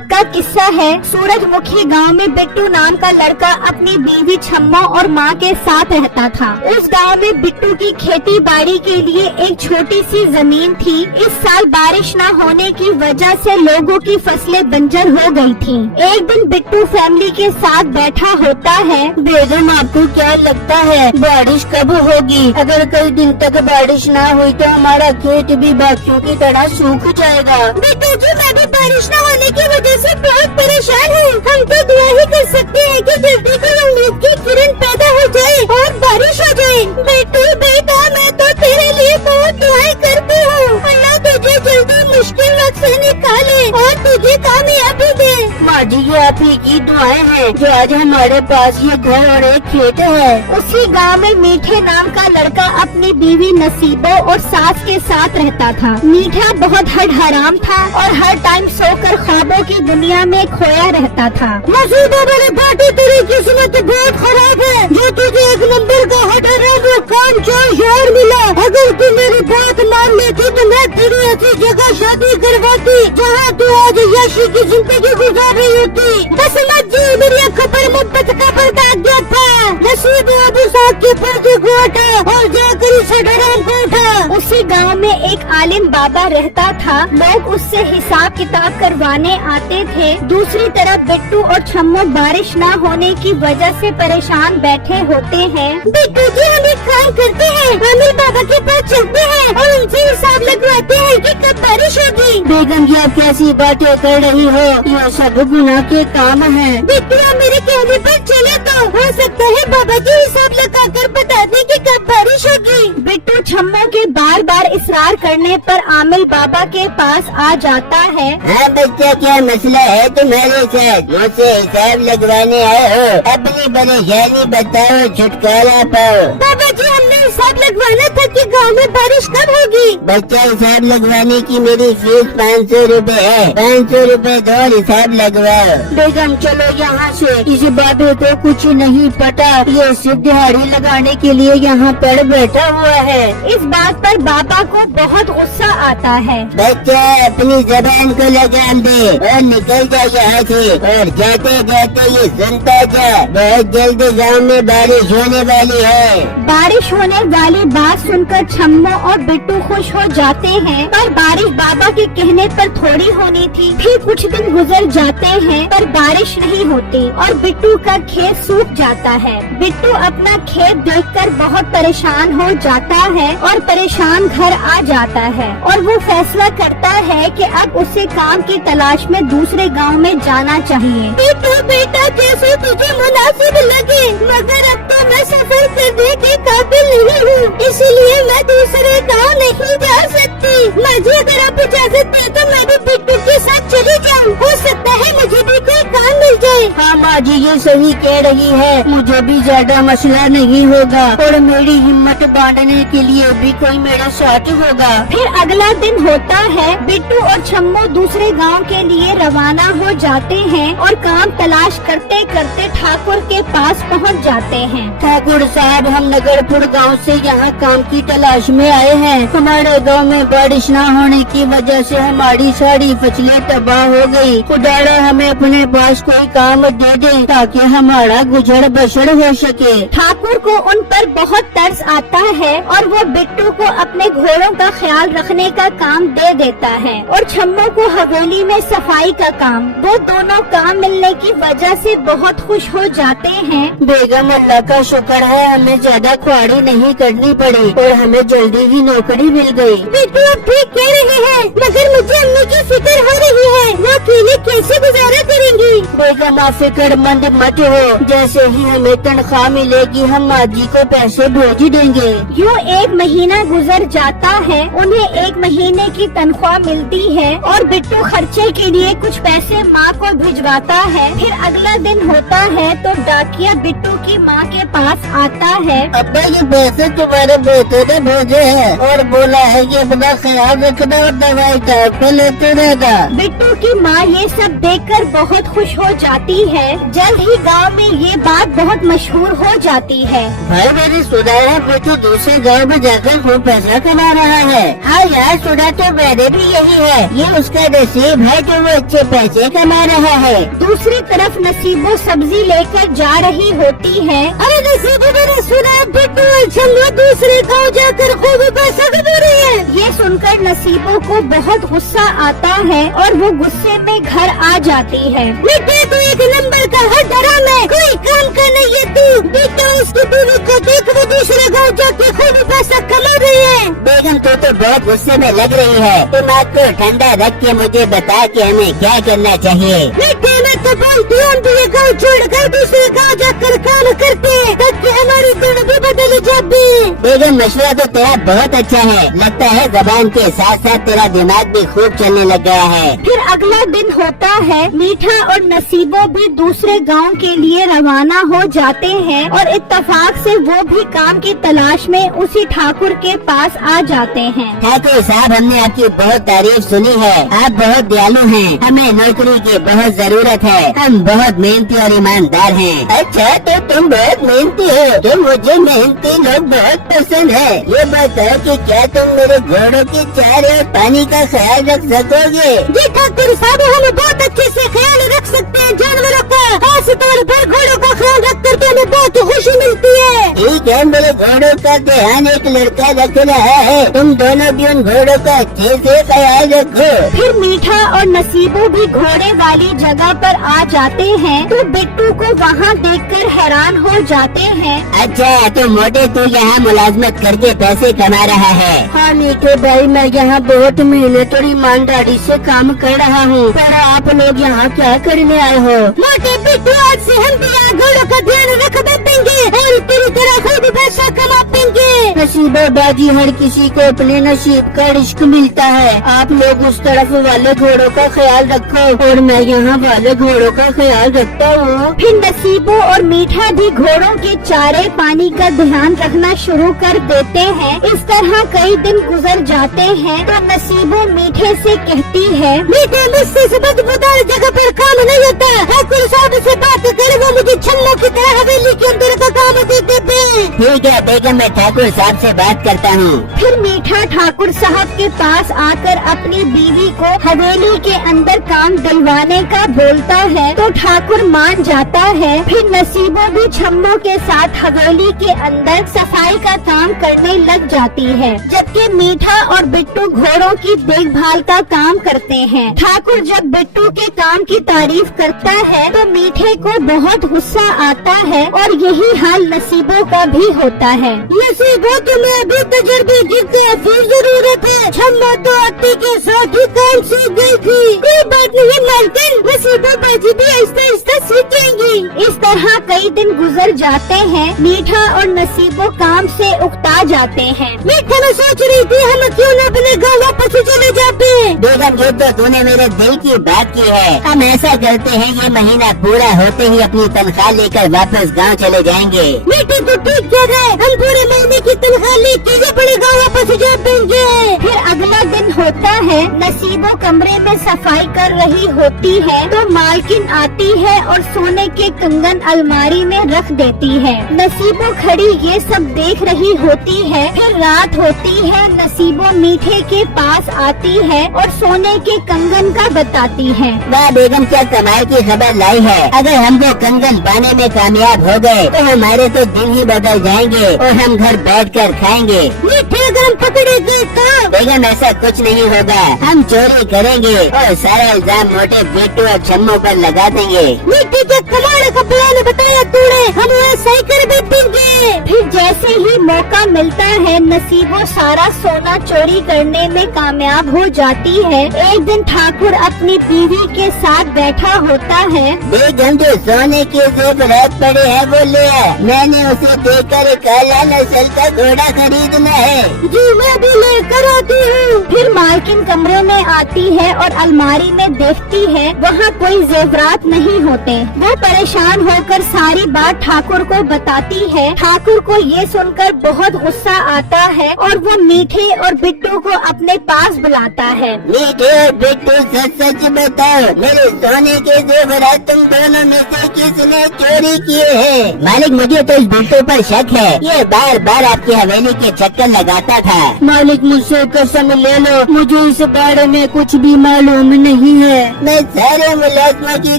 अब का किस्सा है। सूरजमुखी गांव में बिट्टू नाम का लड़का अपनी बीवी छम्मो और मां के साथ रहता था। उस गांव में बिट्टू की खेती बाड़ी के लिए एक छोटी सी जमीन थी। इस साल बारिश न होने की वजह से लोगों की फसलें बंजर हो गई थीं। एक दिन बिट्टू फैमिली के साथ बैठा होता है। बेगम, आपको क्या लगता है बारिश कब होगी? अगर कई दिन तक बारिश ना हुई तो हमारा खेत भी बाकियों की तरह सूख जाएगा। बिट्टू जी, मैं भी बारिश न होने की वजह से बहुत परेशान हूँ। हम तो दुआ ही कर सकते हैं कि जल्दी को उम्मीद की किरण पैदा हो जाए और बारिश हो जाए। बिट्टू बेटा, मैं तो तेरे लिए बहुत दुआएं करती हूँ। अल्लाह तुझे जल्दी मुश्किल वक्त से निकाले और तुझे कामयाबी दे। माँ जी, ये आप ही की दुआएं हैं जो आज हमारे पास ये घर और एक खेत है। उसी गांव में मीठे नाम का लड़का अपनी बीवी नसीबो और सास के साथ रहता था। मीठा बहुत हराम था और हर टाइम सोकर ख्वाबों की दुनिया में खोया रहता था। नसीबो मेरे बेटे, तेरी किस्मत बहुत खराब है। जो तुझे एक नंबर का हराम वो काम शहर मिला। अगर तू मेरी बात मान लेती तो मैं तेरी ऐसी जगह शादी करवाती जहाँ तू आज यशी की जिंदगी गुजार रही होती। बस मत जी, मेरी आंखों पर मोहब्बत का पर्दा गया था। नसीब अबू साहब के पर्दे को हटा और जाकर इस हराम को उठा। उसी गांव में एक आलिम बाबा रहता था। लोग उससे हिसाब किताब करवाने आते थे। दूसरी तरफ बिट्टू और छम्मो बारिश न होने की वजह से परेशान बैठे होते हैं। बिट्टू जी, हम एक काम करते हैं, आमिर बाबा के पास चलते हैं और उनसे हिसाब लगवाते हैं कि कब बारिश होगी। बेगम जी, आप कैसी बातें कर रही हो? ये सब गुनाह के काम है। बिट्टू, मेरे कहने पर चले तो हो सकता है बाबा जी हिसाब लगा कर बता दें कि कब बारिश होगी। बिट्टू छम्मो के बार बार इसरार करने पर आमिर बाबा के पास आ जाता है। हाँ बच्चा, क्या मसला है तुम्हारे साथ? मुझसे हिसाब लगवाने आए हो? अपनी परेशानी बताओ, छुटकारा पाओ। बाबा जी, हमने हिसाब लगवाना था कि गांव में बारिश कब होगी। बच्चा, हिसाब लगवाने की मेरी फीस 500 रुपए है। 500 रुपए दो, हिसाब लगवाओ। बेगम, चलो यहाँ से। इस बाबे को कुछ नहीं पता, ये सिर्फ दिहाड़ी लगाने के लिए यहाँ पर बैठा हुआ है। इस बात पर बाबा को बहुत गुस्सा आता है। बच्चा, अपनी जबान को लगाम दे और निकल जा यहाँ से। और जाते जाते ये सुनता जा, बहुत जल्दी गाँव में बारिश होने वाली है। बारिश होने वाली बात सुनकर छम्मो और बिट्टू खुश हो जाते हैं। पर बारिश बाबा के कहने पर थोड़ी होनी थी। फिर कुछ दिन गुजर जाते हैं पर बारिश नहीं होती और बिट्टू का खेत सूख जाता है। बिट्टू अपना खेत देखकर बहुत परेशान हो जाता है और परेशान घर आ जाता है और वो फैसला करता है कि अब उसे काम की तलाश में दूसरे गांव में जाना चाहिए। बिट्टू बेटा, जैसे तुझे मुनासिब लगे, मगर अब तो मैं सफर करने के काबिल नहीं हूँ, इसलिए मैं दूसरे गांव नहीं जा सकती। मुझे अगर आप इजाजत दे तो मैं भी बिट्टू के साथ चली जाऊँ। हो सकता है मुझे भी कोई काम मिल जाए। हाँ माँ जी, ये सही कह रही है। मुझे भी ज्यादा मसला नहीं होगा और मेरी हिम्मत बांधने के लिए भी कोई मेरे साथ होगा। फिर अगला दिन होता है। बिट्टू और छम्मो दूसरे गांव के लिए रवाना हो जाते हैं और काम तलाश करते करते ठाकुर के पास पहुंच जाते हैं। ठाकुर साहब, हम नगरपुर गांव से यहाँ काम की तलाश में आए हैं। हमारे गांव में बारिश न होने की वजह से हमारी सारी फसलें तबाह हो गई। खुदारा हमें अपने पास कोई काम दे दे ताकि हमारा गुजर बसर हो सके। ठाकुर को उन पर बहुत तरस आता है और वो बिट्टू को अपने घोड़ों का ख्याल रखने का काम दे देता है और छम्मो को हवेली में सफाई का काम। वो दोनों काम मिलने की वजह से बहुत खुश हो जाते हैं। बेगम, अल्लाह का शुक्र है, हमें ज्यादा ख्वारी नहीं करनी पड़ी और हमें जल्दी ही नौकरी मिल गई। बिट्टू आप ठीक कह रहे हैं, मगर मुझे अम्मी की फिक्र हो रही है। वो अकेले कैसे गुजारा करेंगी। बेगम, आप फिक्रमंद मत हो, जैसे ही हमें तनख्वाह मिलेगी हम माँ जी को पैसे भेज देंगे। यूँ एक महीना गुजर जाता है। उन्हें एक महीने की तनख्वाह मिलती है और बिट्टू खर्चे के लिए कुछ पैसे माँ को भिजवाता है। फिर अगला दिन होता है तो डाकिया बिट्टू की माँ के पास आता है। अब्बा, ये पैसे तुम्हारे बेटे ने भेजे हैं और बोला है कि अपना ख्याल रखना और दवाई टाइम पे लेते रहेगा। बिट्टू की माँ ये सब देखकर बहुत खुश हो जाती है। जल्द ही गांव में ये बात बहुत मशहूर हो जाती है। भाई मैंने सुना है बिट्टू दूसरे गांव में जाकर खूब पैसा कमा रहा है। हाँ यार, सुना तो मैंने भी यही है। ये उसका नसीब है कि वो अच्छे पैसे कमा रहा है। दूसरी तरफ नसीबो सब्जी लेकर जा रही होती है। अरे नसीबो, मैंने सुना है बिट्टू और छम्मो दूसरे गांव जाकर खूब पैसा कमा रही है। ये सुनकर नसीबो को बहुत गुस्सा आता है और वो गुस्से में घर आ जाती है। बेटे तू एक नंबर का हराम है, कोई काम का नहीं है तू। बेटा उसकी बीवी को देख, वो दूसरे गांव जाके खूब पैसा कमा रही है। बेगम तो बहुत गुस्से में लग रही है। दिमाग को ठंडा रख के मुझे बता कि हमें क्या करना चाहिए। बेटे मैं तो बोलती हूँ ये गाँव छोड़कर दूसरे गाँव जाकर काम करते हैं ताकि हमारी दिन भी बदल जाती। बेगम मशवरा तो तेरा बहुत अच्छा है। लगता है जबान के साथ साथ तेरा दिमाग भी खूब चलने लग गया है। फिर अगला दिन होता है। मीठा और नसीबो भी दूसरे गांव के लिए रवाना हो जाते हैं और इत्तेफाक से वो भी काम की तलाश में उसी ठाकुर के पास आ जाते हैं। ठाकुर साहब, हमने आपकी बहुत तारीफ सुनी है। आप बहुत दयालु हैं। हमें नौकरी की बहुत जरूरत है। हम बहुत मेहनती और ईमानदार हैं। अच्छा, तो तुम बहुत मेहनती हो। तो मुझे मेहनती लोग बहुत पसंद है। ये बताओ कि क्या तुम मेरे घोड़ों की चारे और पानी का ख्याल रख सकोगे? जी ठाकुर साहब, हम बहुत अच्छे से ख्याल रख सकते हैं जानवरों का। खास तौर पर घोड़ों का ख्याल रख कर हमें बहुत खुशी मिलती है। ठीक है, मेरे घोड़ों का ध्यान एक लड़का रख रहा है। तुम दोनों भी उन घोड़ों का अच्छे से ख्याल रखो। फिर मीठा और नसीबो भी घोड़े वाली जगह पर आ जाते हैं तो बिट्टू को वहाँ देखकर हैरान हो जाते हैं। अच्छा, तो मोटे तू यहाँ मुलाजमत करके पैसे कमा रहा है? हाँ मीठे भाई, मैं यहाँ बहुत मेहनत और ईमानदारी से काम कर रहा हूँ। पर आप लोग यहाँ क्या करने आए हो? मोटे बिट्टू, आज से हम भी यहाँ घोड़ों का ध्यान रख देंगे और तेरी तरह खुद पैसा कमा देंगे। नसीबो बाजी, हर किसी को अपने नसीब का रिस्क मिलता है। आप लोग उस तरफ वाले घोड़ों का ख्याल रखो और मैं यहाँ वाले घोड़ों का ख्याल रखता हूँ। फिर नसीबो और मीठा भी घोड़ों के चारे पानी का ध्यान रखना शुरू कर देते हैं। इस तरह कई दिन गुजर जाते हैं तो नसीबो मीठे से कहती है, मीठे, मुझसे से बदबूदार जगह पर काम नहीं होता। ठाकुर साहब से बात करे, वो मुझे छल्लों की तरह हवेली के अंदर का काम दे देते। ठीक है बेगम, मैं ठाकुर साहब से बात करता हूँ। फिर मीठा ठाकुर साहब के पास आकर अपनी बीवी को हवेली के अंदर काम दिलवाने का बोलता है तो ठाकुर मान जाता है। फिर नसीबो भी छम्मो के साथ हवेली के अंदर सफाई का काम करने लग जाती है, जबकि मीठा और बिट्टू घोड़ों की देखभाल का काम करते हैं। ठाकुर जब बिट्टू के काम की तारीफ करता है तो मीठे को बहुत गुस्सा आता है और यही हाल नसीबो का भी होता है। नसीबो, तुम्हें अभी तजर्बे की काफी जरूरत है। छम्मो तो अत्ती के साथ ही काम सीख गई थी। कोई बात नहीं मालकिन, नसीबो बाजी भी आहिस्ता आहिस्ता सीखेंगी। इस तरह कई दिन गुजर जाते हैं। मीठा और नसीबो काम से उकता जाते हैं। मीठा, मैं सोच रही थी हम क्यों न अपने गाँव वापस चले जाते। बेगम, ये तो तूने मेरे दिल की बात की है। हम ऐसा करते हैं, ये महीना पूरा होते ही अपनी तनख्वाह लेकर वापस गाँव चले जाएंगे। मीठा तो ठीक कह रहे, हम पूरे महीने की तनख्वाह लेके अपने गाँव वापस जा देंगे। फिर अगला दिन होता है। नसीबो कमरे में सफाई कर रही होती है तो मालकिन आती है और सोने के कंगन अलमारी में रख देती है। नसीबो खड़ी ये सब देख रही होती है। फिर रात होती है। नसीबो मीठे के पास आती है और सोने के कंगन का बताती है। वाह बेगम, क्या कमाल की खबर लाई है। अगर हम वो कंगन पाने में कामयाब हो गए तो हमारे तो दिन ही बदल जाएंगे और हम घर बैठकर खाएंगे। मीठे, अगर हम पकड़े गए तो? बेगम, ऐसा कुछ नहीं होगा। हम चोरी करेंगे और सारा इल्जाम मोटे बिट्टू और छम्मो पर लगा देंगे। मीठे, क्या कमाल का प्लान बताया तूने, हम ऐसा ही कर देंगे। फिर जैसे ही मौका मिलता है नसीबो सारा सोना चोरी करने में कामयाब हो जाती है। एक दिन ठाकुर अपनी बीवी के साथ बैठा होता है। बेगम, जो सोने के जेवरात पड़े हैं वो ले आ। मैंने उसे देकर एक काला नस्ल का घोड़ा खरीदना है। जी, मैं भी लेकर आती हूँ। फिर मालकिन कमरे में आती है और अलमारी में देखती है वहाँ कोई जेवरात नहीं होते। वो परेशान होकर सारी बात ठाकुर को बताती है। ठाकुर को ये सुनकर बहुत गुस्सा आता है और वो मीठे और बिट्टू को अपने पास बुलाता है। मीठे और बिट्टू सच सच बताओ, मेरे सोने के जेवरात तुम दोनों में से किसने चोरी किए हैं? मालिक मुझे तो इस बिट्टू पर शक है, ये बार बार आपकी हवेली के चक्कर लगाता था। मालिक मुझसे कसम ले लो, मुझे इस बारे में कुछ भी मालूम नहीं है। मैं सारे मुलाजमों की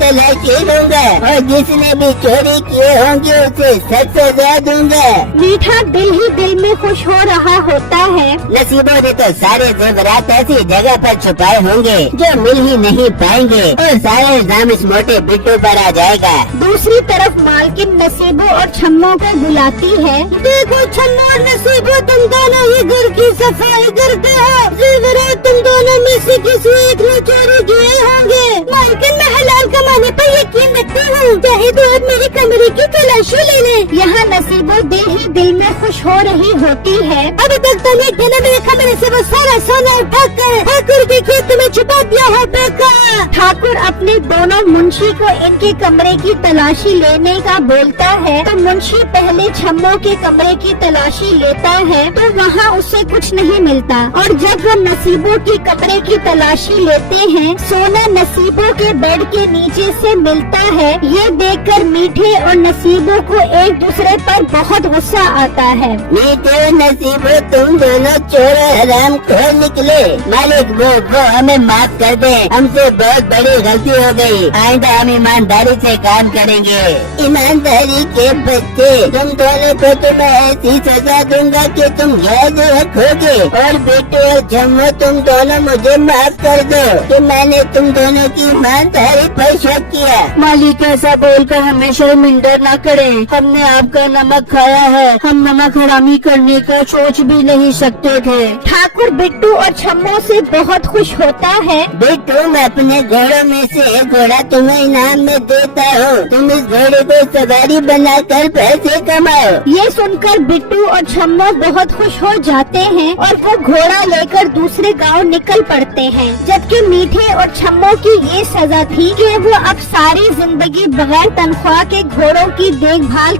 तलाशी लूंगा और जिसने भी चोरी किए होंगे उसे सख्त सजा दूंगा। मीठा दिल ही दिल में खुश हो रहा होता है। नसीबों ने तो सारे जेवरात ऐसी जगह पर छुपाए होंगे जो मिल ही नहीं पाएंगे और सारे इल्जाम इस मोटे बिट्टू पर आ जाएगा। दूसरी तरफ मालकिन नसीबो और छम्मो को बुलाती है। देखो छम्मो और नसीबो, तुम दोनों ही घर की सफाई करते हो, जेवरात तुम दोनों में से किसी एक ने चोरी किए होंगे। मालकिन मैं हलाल कमाने पर यकीन रखती हूँ, चाहे तो आप मेरे कमरे की तलाशी ले लें। यहाँ नसीबो दिल ही दिल में खुश हो रही होती है। अभी तक तो एक दिन मेरे कमरे से वो सारा सोना उठाकर ठाकुर के खेत में छुपा दिया है बेका। ठाकुर अपने दोनों मुंशी को इनके कमरे की तलाशी लेने का बोलता है, तो मुंशी पहले छम्मो के कमरे की तलाशी लेता है तो वहाँ उसे कुछ नहीं मिलता। और जब वो नसीबो की कमरे की तलाशी लेते हैं, सोना नसीबो के बेड के नीचे से मिलता है। ये देखकर मीठे और नसीबो को एक दूसरे पर बहुत गुस्सा आता है। मीठे और नसीबो, तुम दोनों चोर हराम खोर निकले। मालिक वो हमें माफ कर दे, हमसे बहुत बड़ी गलती हो गई। आइंदा हम ईमानदारी से काम करेंगे। ईमानदारी के बच्चे, तुम दोनों को तो मैं ऐसी सजा दूंगा कि तुम याद रखोगे। और बेटे और जम्मो, तुम दोनों मुझे माफ कर दो कि मैंने तुम दोनों की ईमानदारी पर शक किया। मालिक ऐसा बोलकर हमें शर्मिंदा न करें, हमने आपका नमक खाया है, हम नमक हरामी करने का सोच भी नहीं सकते थे। ठाकुर बिट्टू और छम्मो से बहुत खुश होता है। बिट्टू, मैं अपने घोड़ों में से एक घोड़ा तुम्हें इनाम में देता हूँ, तुम इस घोड़े को सवारी बनाकर पैसे कमाओ। ये सुनकर बिट्टू और छम्मो बहुत खुश हो जाते हैं और वो घोड़ा लेकर दूसरे गांव निकल पड़ते हैं। जबकि मीठे और छम्मो की ये सजा थी कि वो अब सारी जिंदगी बगैर तनख्वाह के घोड़ों की देखभाल